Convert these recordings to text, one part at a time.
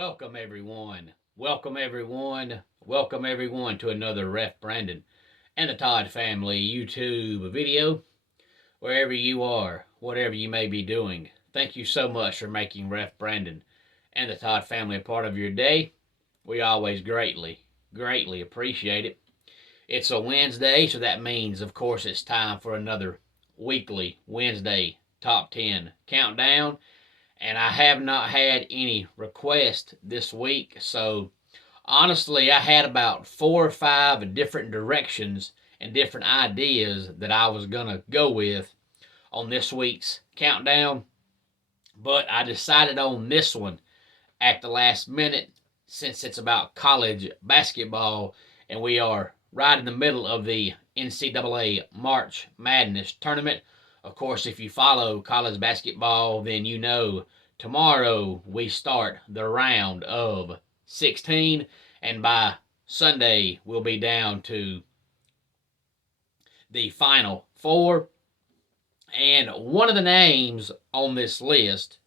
Welcome everyone. Welcome everyone. Welcome everyone to another Ref Brandon and the Todd family YouTube video. Wherever you are, whatever you may be doing, thank you so much for making Ref Brandon and the Todd family a part of your day. We always greatly appreciate it. It's a Wednesday, so that means, of course, it's time for another weekly Wednesday Top 10 countdown. And I have not had any requests this week, so honestly, I had about 4 or 5 different directions and different ideas that I was going to go with on this week's countdown, but I decided on this one at the last minute since it's about college basketball and we are right in the middle of the NCAA March Madness tournament. Of course, if you follow college basketball, then you know tomorrow we start the round of 16, and by Sunday we'll be down to the final four. And one of the names on this list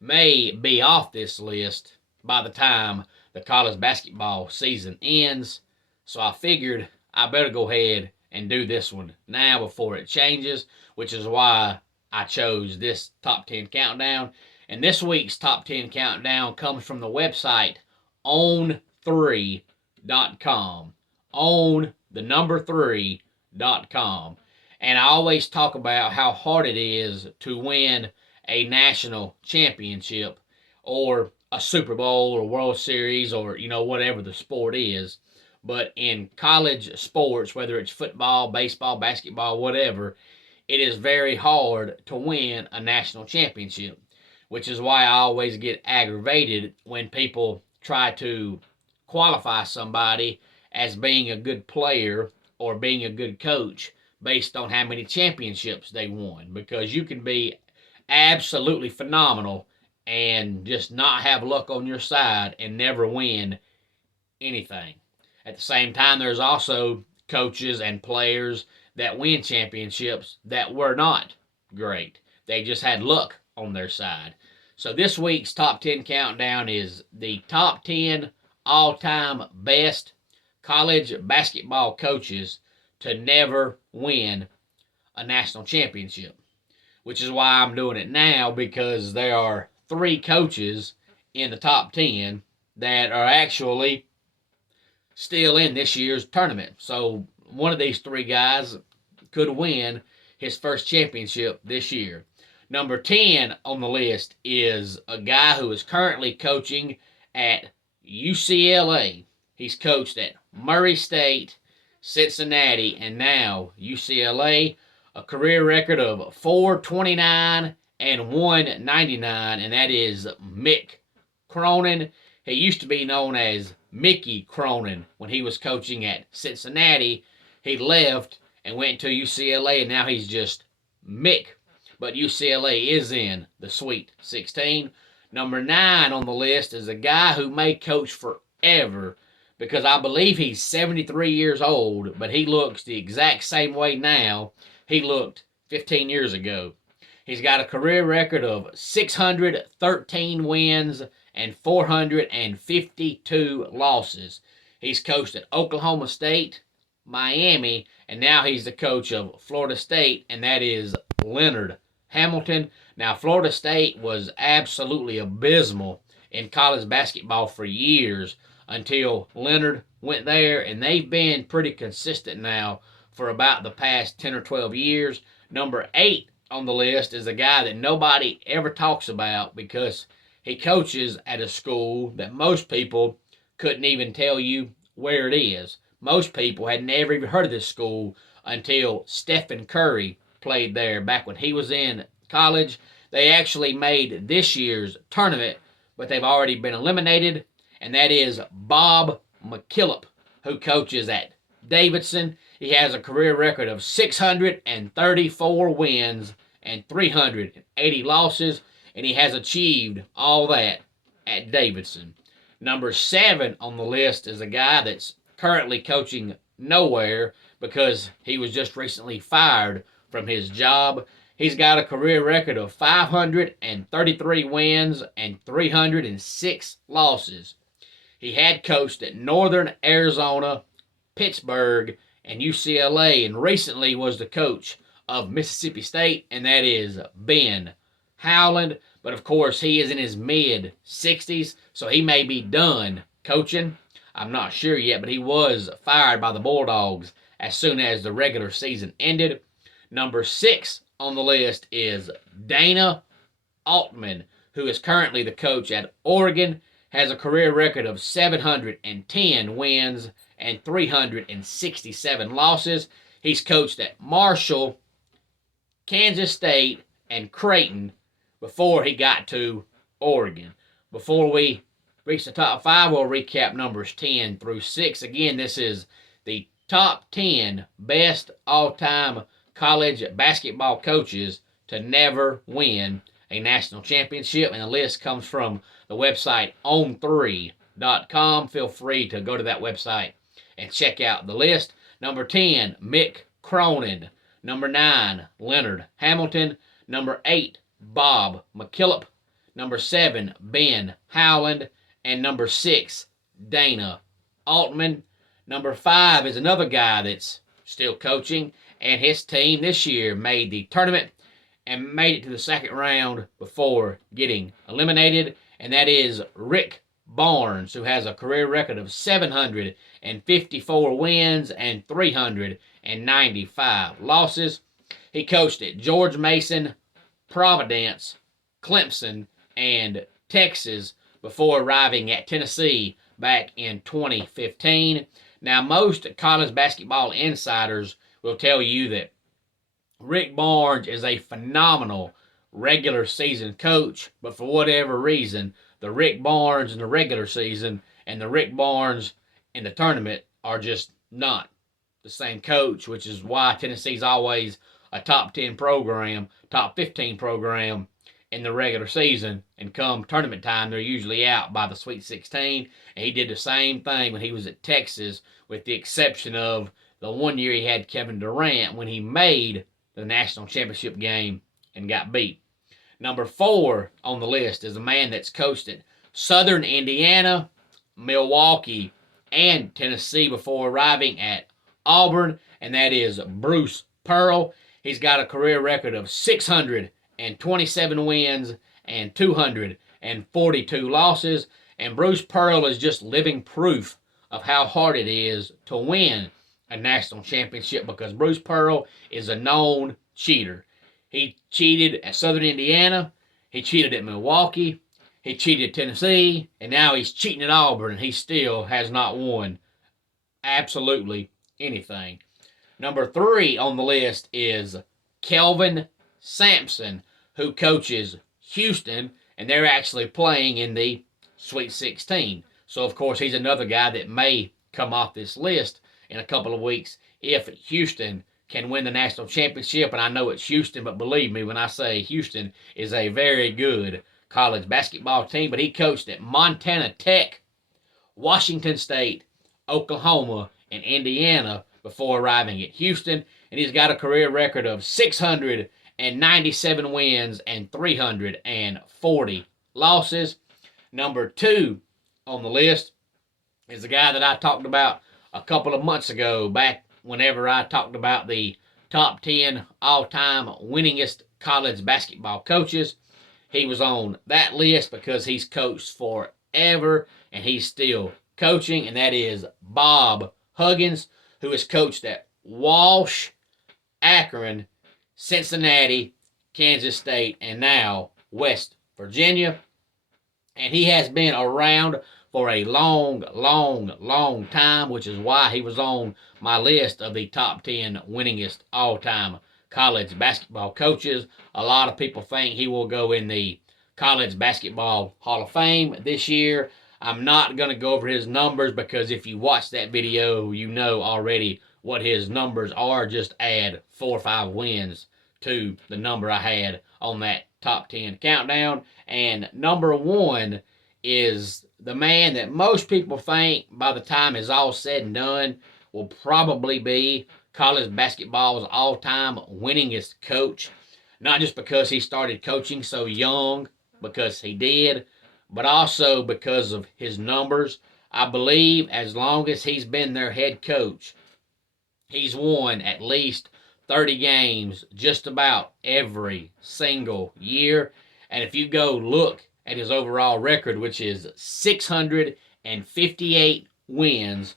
may be off this list by the time the college basketball season ends. So I figured I better go ahead and do this one now before it changes, which is why I chose this top 10 countdown. And this week's top 10 countdown comes from the website own3.com. Own3.com. And I always talk about how hard it is to win a national championship or a Super Bowl or World Series or, whatever the sport is. But in college sports, whether it's football, baseball, basketball, whatever, it is very hard to win a national championship, which is why I always get aggravated when people try to qualify somebody as being a good player or being a good coach based on how many championships they won, because you can be absolutely phenomenal and just not have luck on your side and never win anything. At the same time, there's also coaches and players that win championships that were not great. They just had luck on their side. So this week's top 10 countdown is the top 10 all-time best college basketball coaches to never win a national championship, which is why I'm doing it now, because there are 3 coaches in the top 10 that are actually still in this year's tournament. So one of these 3 guys could win his first championship this year. Number 10 on the list is a guy who is currently coaching at UCLA. He's coached at Murray State, Cincinnati, and now UCLA. A career record of 429 and 199, and that is Mick Cronin. He used to be known as Mickey Cronin when he was coaching at Cincinnati. He left and went to UCLA, and now he's just Mick. But UCLA is in the Sweet 16. Number 9 on the list is a guy who may coach forever, because I believe he's 73 years old, but he looks the exact same way now he looked 15 years ago. He's got a career record of 613 wins and 452 losses. He's coached at Oklahoma State, Miami, and now he's the coach of Florida State, and that is Leonard Hamilton. Now, Florida State was absolutely abysmal in college basketball for years until Leonard went there, and they've been pretty consistent now for about the past 10 or 12 years. Number 8 on the list is a guy that nobody ever talks about because he coaches at a school that most people couldn't even tell you where it is. Most people had never even heard of this school until Stephen Curry played there back when he was in college. They actually made this year's tournament, but they've already been eliminated, and that is Bob Mckillip, who coaches at Davidson. He has a career record of 634 wins and 380 losses, and he has achieved all that at Davidson. Number 7 on the list is a guy that's currently coaching nowhere because he was just recently fired from his job. He's got a career record of 533 wins and 306 losses. He had coached at Northern Arizona, Pittsburgh, and UCLA, and recently was the coach of Mississippi State, and that is Ben Howland. But of course, he is in his mid-60s, so he may be done coaching. I'm not sure yet, but he was fired by the Bulldogs as soon as the regular season ended. Number 6 on the list is Dana Altman, who is currently the coach at Oregon, has a career record of 710 wins and 367 losses. He's coached at Marshall, Kansas State, and Creighton before he got to Oregon. Before we reach the top 5, we'll recap numbers 10 through 6. Again, this is the top 10 best all-time college basketball coaches to never win a national championship, and the list comes from the website on3.com. Feel free to go to that website and check out the list. Number 10, Mick Cronin. Number 9, Leonard Hamilton. Number 8, Bob Mckillip. Number 7, Ben Howland. And number 6, Dana Altman. Number 5 is another guy that's still coaching, and his team this year made the tournament and made it to the second round before getting eliminated, and that is Rick Barnes, who has a career record of 754 wins and 395 losses. He coached at George Mason, Providence, Clemson, and Texas before arriving at Tennessee back in 2015. Now, most college basketball insiders will tell you that Rick Barnes is a phenomenal regular season coach, but for whatever reason, the Rick Barnes in the regular season and the Rick Barnes in the tournament are just not the same coach, which is why Tennessee's always a top 10 program, top 15 program in the regular season, and come tournament time, they're usually out by the Sweet 16. And he did the same thing when he was at Texas, with the exception of the one year he had Kevin Durant when he made the national championship game and got beat. Number 4 on the list is a man that's coached at Southern Indiana, Milwaukee, and Tennessee before arriving at Auburn, and that is Bruce Pearl. He's got a career record of 627 wins and 242 losses, and Bruce Pearl is just living proof of how hard it is to win a national championship, because Bruce Pearl is a known cheater. He cheated at Southern Indiana, he cheated at Milwaukee, he cheated at Tennessee, and now he's cheating at Auburn, and he still has not won absolutely anything. Number 3 on the list is Kelvin Sampson, who coaches Houston, and they're actually playing in the Sweet 16. So, of course, he's another guy that may come off this list in a couple of weeks if Houston can win the national championship. And I know it's Houston, but believe me when I say Houston is a very good college basketball team. But he coached at Montana Tech, Washington State, Oklahoma, and Indiana before arriving at Houston. And he's got a career record of 697 wins and 340 losses. Number 2 on the list is the guy that I talked about a couple of months ago, back whenever I talked about the top 10 all-time winningest college basketball coaches. He was on that list because he's coached forever, and he's still coaching, and that is Bob Huggins, who has coached at Walsh, Akron, Cincinnati, Kansas State, and now West Virginia. And he has been around for a long time, which is why he was on my list of the top 10 winningest all-time college basketball coaches. A lot of people think he will go in the College Basketball Hall of Fame this year. I'm not going to go over his numbers, because if you watch that video, you know already what his numbers are. Just add 4 or 5 wins to the number I had on that top 10 countdown. And number 1 is the man that most people think, by the time it's all said and done, will probably be college basketball's all-time winningest coach. Not just because he started coaching so young, because he did, but also because of his numbers. I believe as long as he's been their head coach, he's won at least 30 games just about every single year. And if you go look at his overall record, which is 658 wins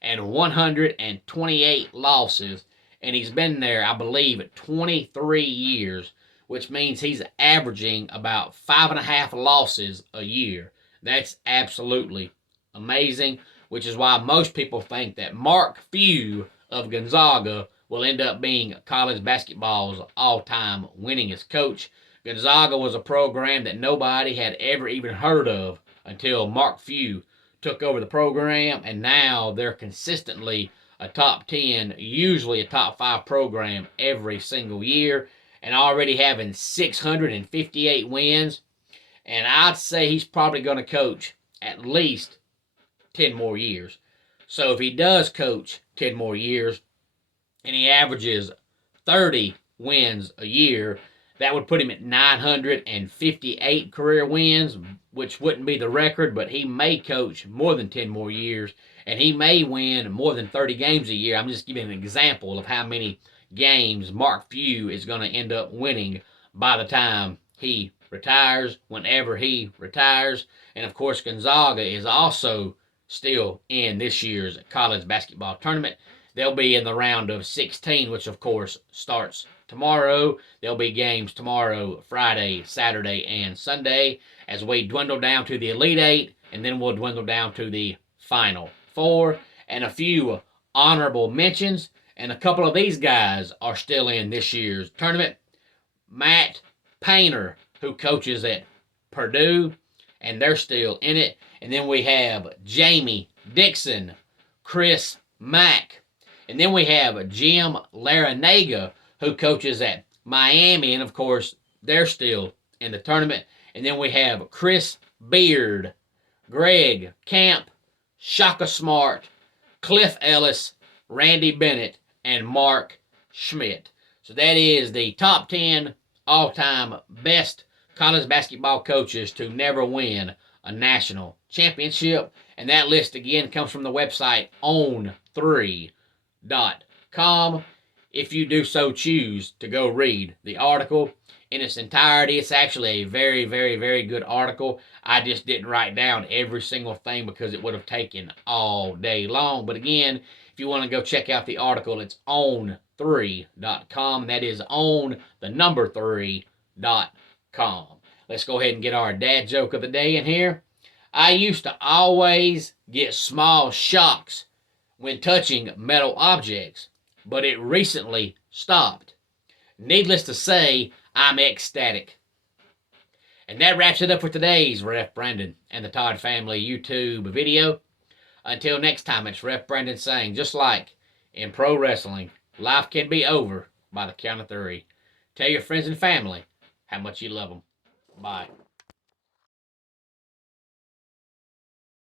and 128 losses, and he's been there, I believe, 23 years, which means he's averaging about 5.5 losses a year. That's absolutely amazing, which is why most people think that Mark Few of Gonzaga will end up being college basketball's all-time winningest coach. Gonzaga was a program that nobody had ever even heard of until Mark Few took over the program, and now they're consistently a top 10, usually a top 5 program every single year, and already having 658 wins. And I'd say he's probably going to coach at least 10 more years. So if he does coach 10 more years and he averages 30 wins a year, that would put him at 958 career wins, which wouldn't be the record, but he may coach more than 10 more years, and he may win more than 30 games a year. I'm just giving an example of how many games Mark Few is going to end up winning by the time he retires, whenever he retires. And of course, Gonzaga is also still in this year's college basketball tournament. They'll be in the round of 16, which of course starts tomorrow. There'll be games tomorrow, Friday, Saturday, and Sunday as we dwindle down to the Elite Eight, and then we'll dwindle down to the Final Four. And a few honorable mentions, and a couple of these guys are still in this year's tournament. Matt Painter, who coaches at Purdue, and they're still in it. And then we have Jamie Dixon, Chris Mack, and then we have Jim Larinaga, who coaches at Miami, and of course, they're still in the tournament. And then we have Chris Beard, Greg Camp, Shaka Smart, Cliff Ellis, Randy Bennett, and Mark Schmidt. So that is the top 10 all-time best college basketball coaches to never win a national championship. And that list, again, comes from the website on3.com. If you do so choose to go read the article in its entirety, it's actually a very, very, very good article. I just didn't write down every single thing because it would have taken all day long. But again, if you want to go check out the article, it's on3.com. That is on the number 3.com. Let's go ahead and get our dad joke of the day in here. I used to always get small shocks when touching metal objects, but it recently stopped. Needless to say, I'm ecstatic. And that wraps it up for today's Ref Brandon and the Todd Family YouTube video. Until next time, it's Ref Brandon saying, just like in pro wrestling, life can be over by the count of 3. Tell your friends and family how much you love them. Bye.